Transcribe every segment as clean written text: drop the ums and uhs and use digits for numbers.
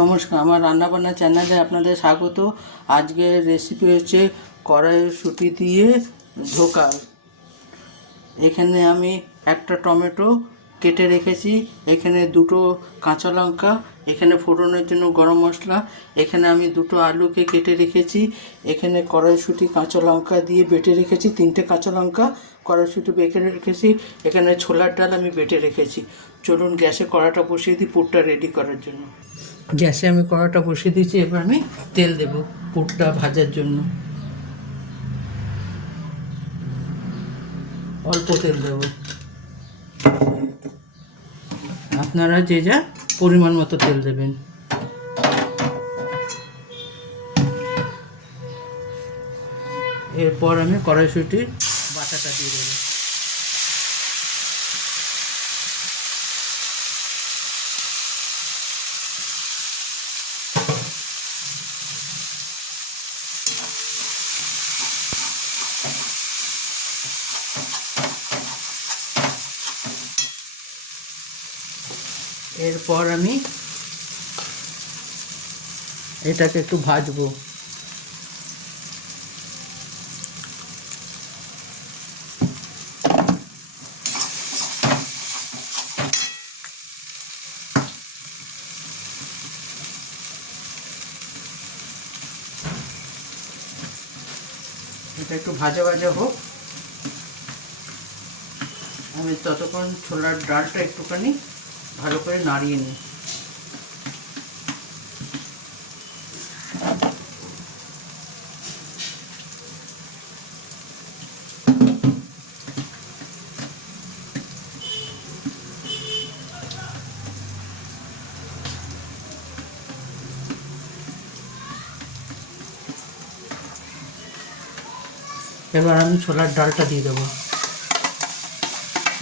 নমস্কার, আমার রান্নাবান্না চ্যানেলে আপনাদের স্বাগত। আজকের রেসিপি হচ্ছে কড়াইশুঁটি দিয়ে ধোকা। এখানে আমি একটা টমেটো কেটে রেখেছি, এখানে দুটো কাঁচা লঙ্কা, এখানে ফোড়নের জন্য গরম মশলা, এখানে আমি দুটো আলুকে কেটে রেখেছি, এখানে কড়াইশুঁটি কাঁচা লঙ্কা দিয়ে বেটে রেখেছি, তিনটে কাঁচা লঙ্কা কড়াইশুঁটি বেটে রেখেছি, এখানে ছোলার ডাল আমি বেটে রেখেছি। চলুন গ্যাসে কড়াটা বসিয়ে দিই পুরটা রেডি করার জন্য। গ্যাসে আমি কড়াটা বসিয়ে দিয়েছি, এবার আমি তেল দেব পুরটা ভাজার জন্য। অল্প তেল দেব, আপনারা যে যা পরিমাণ মতো তেল দেবেন। এরপর আমি কড়াইশুঁটি বাটাটা দিয়ে দেবো। এরপর আমি এটাকে একটু ভাজবো। এটা একটু ভাজা ভাজা হোক, আমি ততক্ষণ ছোলার ডালটা একটুখানি ভালো করে নাড়িয়ে নিই। এবার আমি ছোলার ডালটা দিয়ে দেবো,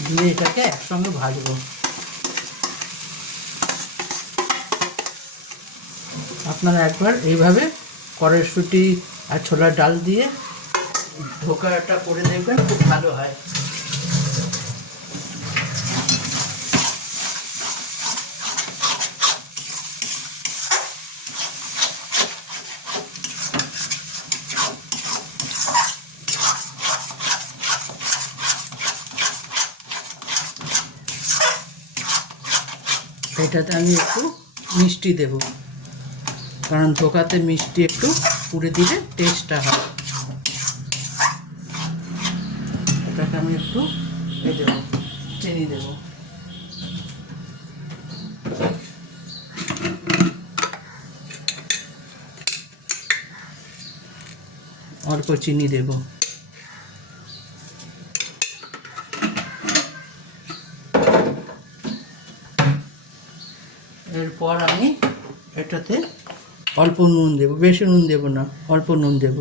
দিয়ে এটাকে একসঙ্গে ভাজবো। আপনারা একবার এইভাবে কড়াইশুঁটি আর ছোলার ডাল দিয়ে ধোকাটা করে দেখবেন, খুব ভালো হয়। এটাতে আমি একটু মিষ্টি দেব, কারণ ধোকাতে মিষ্টি একটু পুড়ে দিলে টেস্টটা হয়। এটাকে আমি একটু দেবো, চিনি দেব। অল্প চিনি দেব। এরপর আমি এটাতে অল্প নুন দেব, বেশি নুন দেব না, অল্প নুন দেব।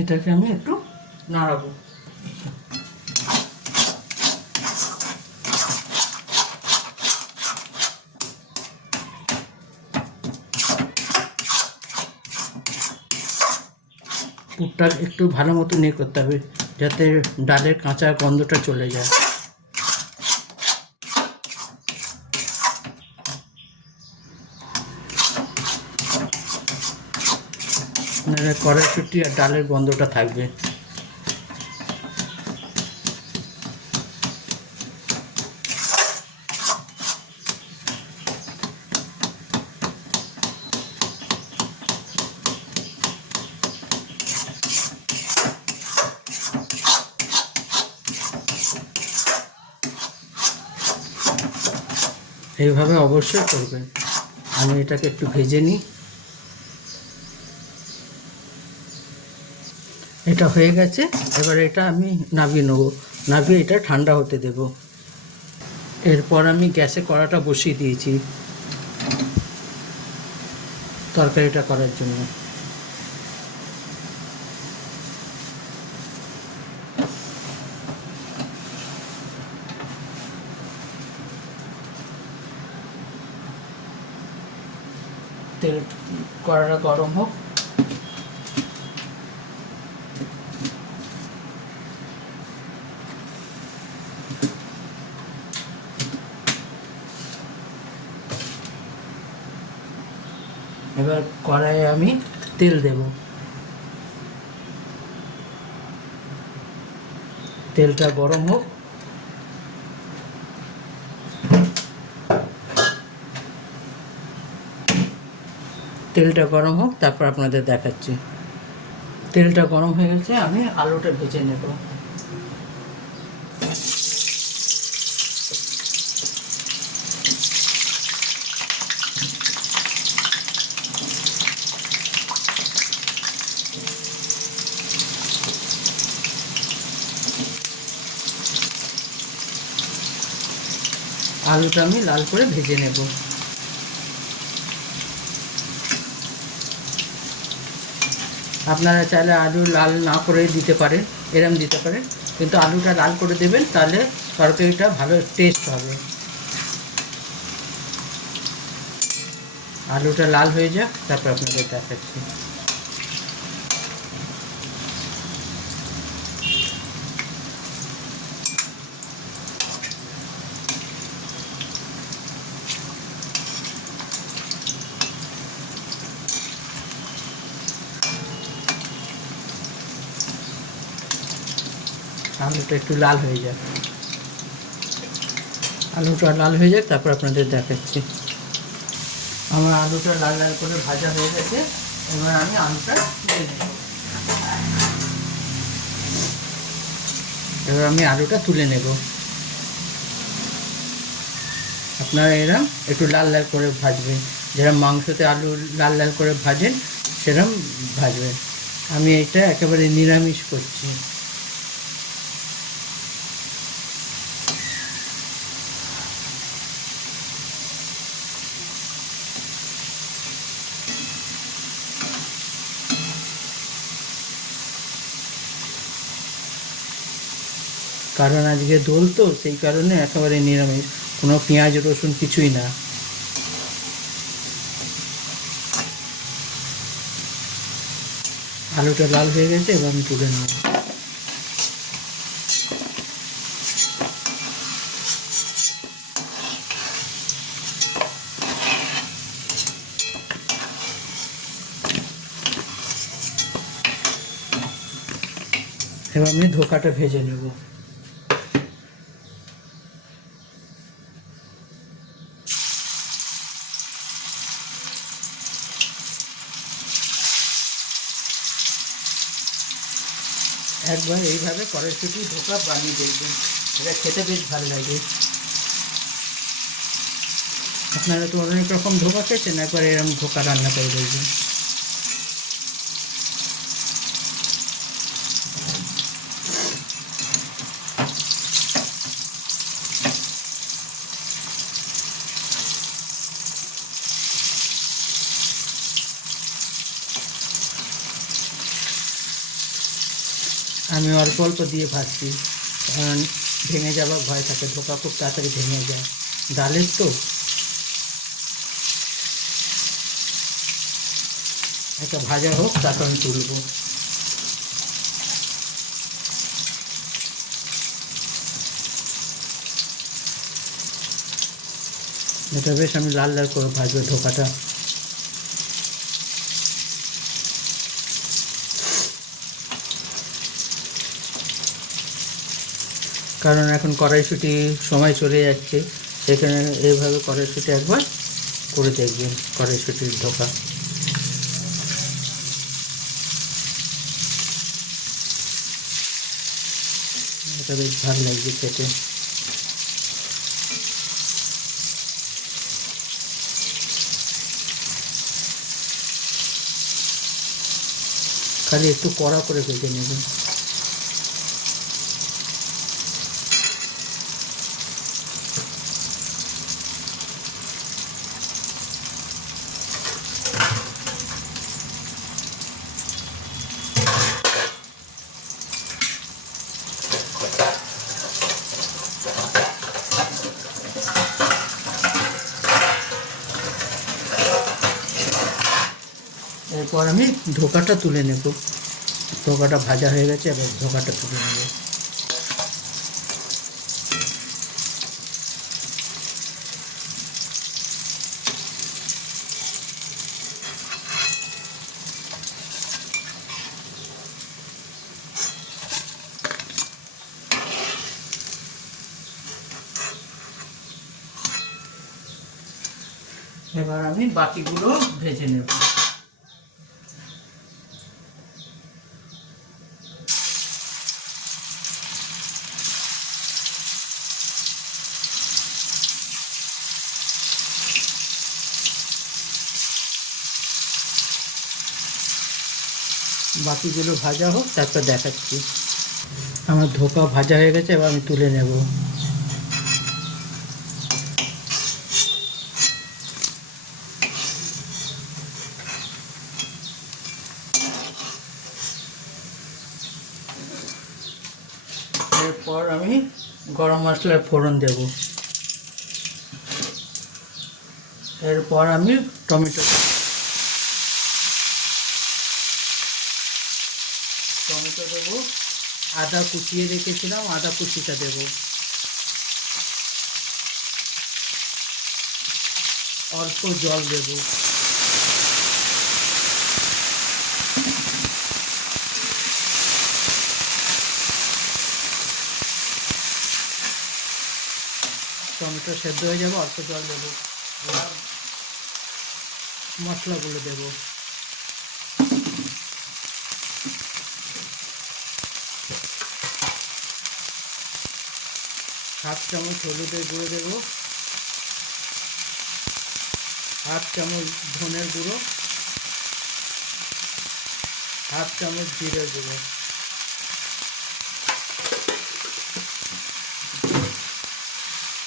এটাকে আমি একটু নাড়াবো। পুরটা একটু ভালো মতো নিয়ে করতে হবে, যাতে ডালের কাঁচা গন্ধটা চলে যায়। কড়াইশুঁটি আর ডালের গন্ধটা থাকবে। এইভাবে অবশ্যই করবেন। আমি এটাকে একটু ভেজে নিই। এটা হয়ে গেছে, এবার এটা আমি নামিয়ে নেবো, নামিয়ে এটা ঠান্ডা হতে দেব। এরপর আমি গ্যাসে কড়াটা বসিয়ে দিয়েছি। তরকারিটা করার জন্য। তেল কড়াটা গরম হোক। এবার কড়াইয়ে আমি তেল দেব। তেলটা গরম হোক। তেলটা গরম হোক, তারপর আপনাদের দেখাচ্ছি। তেলটা গরম হয়ে গেছে, আমি আলুটা ভেজে নেব। আলুটা আমি লাল করে ভেজে নেব। আপনারা চাইলে আলু লাল না করে দিতে পারেন, এরম দিতে পারেন, কিন্তু আলুটা লাল করে দেবেন, তাহলে তরকারিটা ভালো টেস্ট হবে। আলুটা লাল হয়ে যাক, তারপর আপনাদের দেখাচ্ছি। আলুটা একটু লাল হয়ে যাক, আলুটা লাল হয়ে যাক, তারপর আপনাদের দেখাচ্ছি। আমার আলুটা লাল লাল করে ভাজা হয়ে গেছে। এবার আমি আলুটা তুলে নেব। এবার আমি আলুটা তুলে নেব। আপনারা এরম একটু লাল লাল করে ভাজবেন, যেরকম মাংসতে আলু লাল লাল করে ভাজেন সেরকম ভাজবেন। আমি এটা একেবারে নিরামিষ করছি। কারণ আজকে দোল তো, সেই কারণে একেবারে নিরামিষ, কোনো পেঁয়াজ রসুন কিছুই না। আলুটা লাল হয়ে গেছে, এবার আমি তুলে নেব। এবার আমি ধোকাটা ভেজে নেব। একবার এইভাবে কড়াইশুঁটি ধোকা বানিয়ে দেখবেন, এটা খেতে বেশ ভালো লাগে। আপনারা তো অনেক রকম ধোকা খেয়েছেন, একবার এরকম ধোকা রান্না করে দেখবেন। আমি অল্প অল্প দিয়ে ভাজছি, কারণ ভেঙে যাওয়ার ভয় থাকে, ধোকা খুব তাড়াতাড়ি ভেঙে যায় ডালের তো। একটা ভাজা হোক, তারপর আমি তুলবো। এটা বেশ আমি লাল লাল করে ভাজবো ধোকাটা। কারণ এখন কড়াইশুঁটি সময় চলে যাচ্ছে, সেখানে এইভাবে কড়াইশুঁটি একবার করে দেখবেন, কড়াইশুঁটির ধোকা। এটা বেশ ভালো লাগছে খেতে। খালি একটু কড়া করে ভেজে নেবেন। এরপর আমি ধোকাটা তুলে নেব। ধোকাটা ভাজা হয়ে গেছে, এবার ধোকাটা তুলে নেব। এবার আমি বাকিগুলো ভেজে নেব। বাকিগুলো ভাজা হোক, তারপর দেখাচ্ছি। আমার ধোকা ভাজা হয়ে গেছে, এবার আমি তুলে নেব। এরপর আমি গরম মশলার ফোড়ন দেব। এরপর আমি টমেটো দেবো। আদা কুচিয়ে রেখেছিলাম, আদা কুচিটা দেব। অল্প জল দেব। টমেটো সেদ্ধ হয়ে যাবে, অল্প জল দেবো। এবার মশলাগুলো দেব। হাফ চামচ হলুদের গুঁড়ো দেব, হাফ চামচ ধনের গুঁড়ো, হাফ চামচ জিরের গুঁড়ো,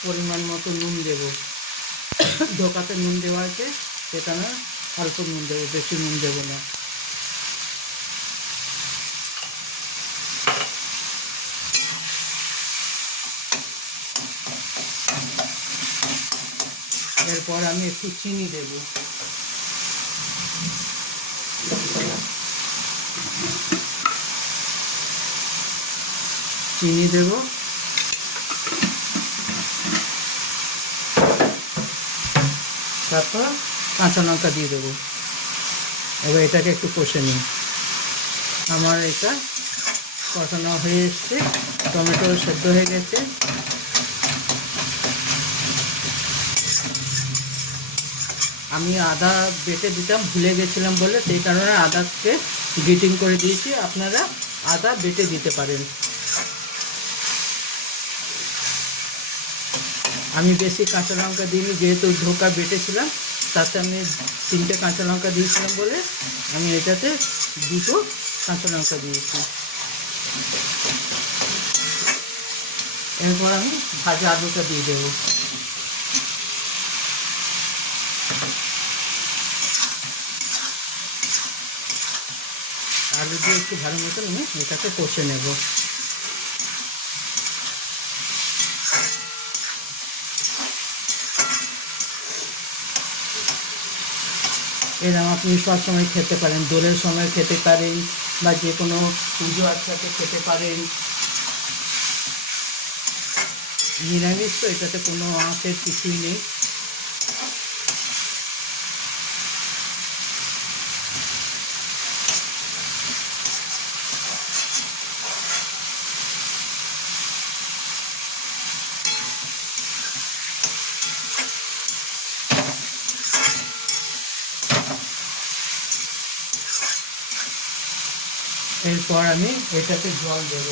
পরিমাণ মতো নুন দেব। ধোকাতে নুন দেওয়া আছে, সেখানে অল্প নুন দেবো, বেশি নুন দেবো না। এরপর আমি একটু চিনি দেব। চিনি দেব, তারপর কাঁচা লঙ্কা দিয়ে দেবো। এবার এটাকে একটু কষে নিই। আমার এটা কষানো হয়ে এসছে, টমেটো সেদ্ধ হয়ে গেছে। আমি আদা বেটে দিতাম, ভুলে গেছিলাম বলে, সেই কারণে আদাকে গ্রেটিং করে দিয়েছি। আপনারা আদা বেটে দিতে পারেন। আমি বেশি কাঁচা লঙ্কা দিইনি, যেহেতু ধোকা বেটেছিলাম, তাতে আমি 3টে কাঁচা লঙ্কা দিয়েছিলাম বলে আমি এটাতে 2টো কাঁচা লঙ্কা দিয়েছি। এরপর আমি ভাজা আলুটা দিয়ে দেবো। আলু দিয়ে একটু ভালো মতন আমি এটাকে কষে নেব। এরকম আপনি সবসময় খেতে পারেন, দোলের সময় খেতে পারেন, বা যে কোনো পুজো আর্চাতে খেতে পারেন। নিরামিষ তো, এটাতে কোনো আঁশের কিছুই নেই। এরপর আমি এটাতে জল দেব,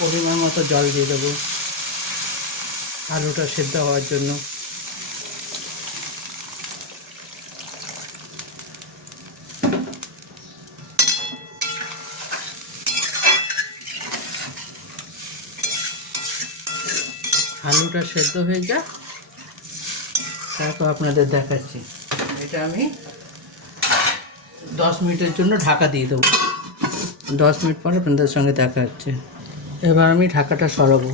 পরিমাণ মতো জল দিয়ে দেবো আলুটা সেদ্ধ হওয়ার জন্য। আলুটা সেদ্ধ হয়ে যাক, তারপর আপনাদের দেখাচ্ছি। এটা আমি 10 মিনিটের জন্য ঢাকা দিয়ে দেবো। 10 মিনিট পরে আপনাদের সঙ্গে দেখা হচ্ছে। এবার আমি ঢাকাটা সরাবো।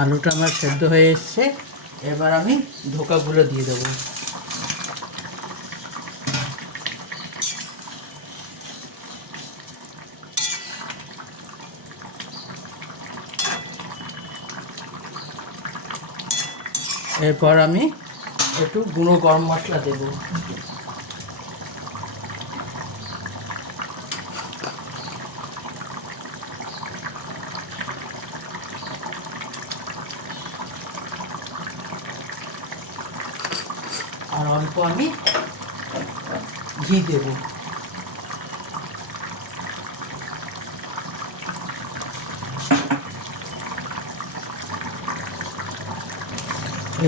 আলুটা আমার সেদ্ধ হয়ে এসছে, এবার আমি ধোকাগুলো দিয়ে দেবো। এরপর আমি একটু গুঁড়ো গরম মশলা দেব। আর অল্প আমি ঘি দেব।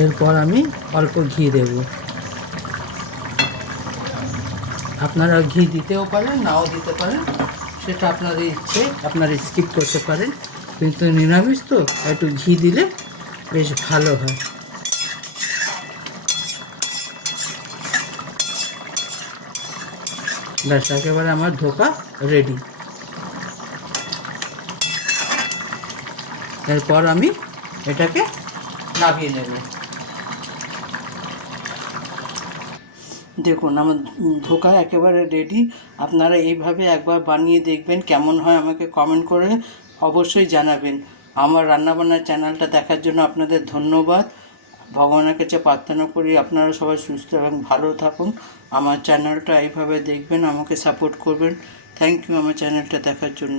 এরপর আমি অল্প ঘি দেব। আপনারা ঘি দিতেও পারেন, নাও দিতে পারেন, সেটা আপনাদের ইচ্ছে, আপনারা স্কিপ করতে পারেন, কিন্তু নিরামিষ তো একটু ঘি দিলে বেশ ভালো হয়। ব্যাস, একেবারে আমার ধোকা রেডি। এরপর আমি এটাকে নামিয়ে নেব। দেখুন আমার ধোকা একেবারে রেডি। আপনারা এইভাবে একবার বানিয়ে দেখবেন, কেমন হয় আমাকে কমেন্ট করে অবশ্যই জানাবেন। আমার রান্নাবান্নার চ্যানেলটা দেখার জন্য আপনাদের ধন্যবাদ। ভগবানের কাছে প্রার্থনা করি আপনারা সবাই সুস্থ এবং ভালো থাকুন। আমার চ্যানেলটা এইভাবে দেখবেন, আমাকে সাপোর্ট করবেন। থ্যাংক ইউ আমার চ্যানেলটা দেখার জন্য।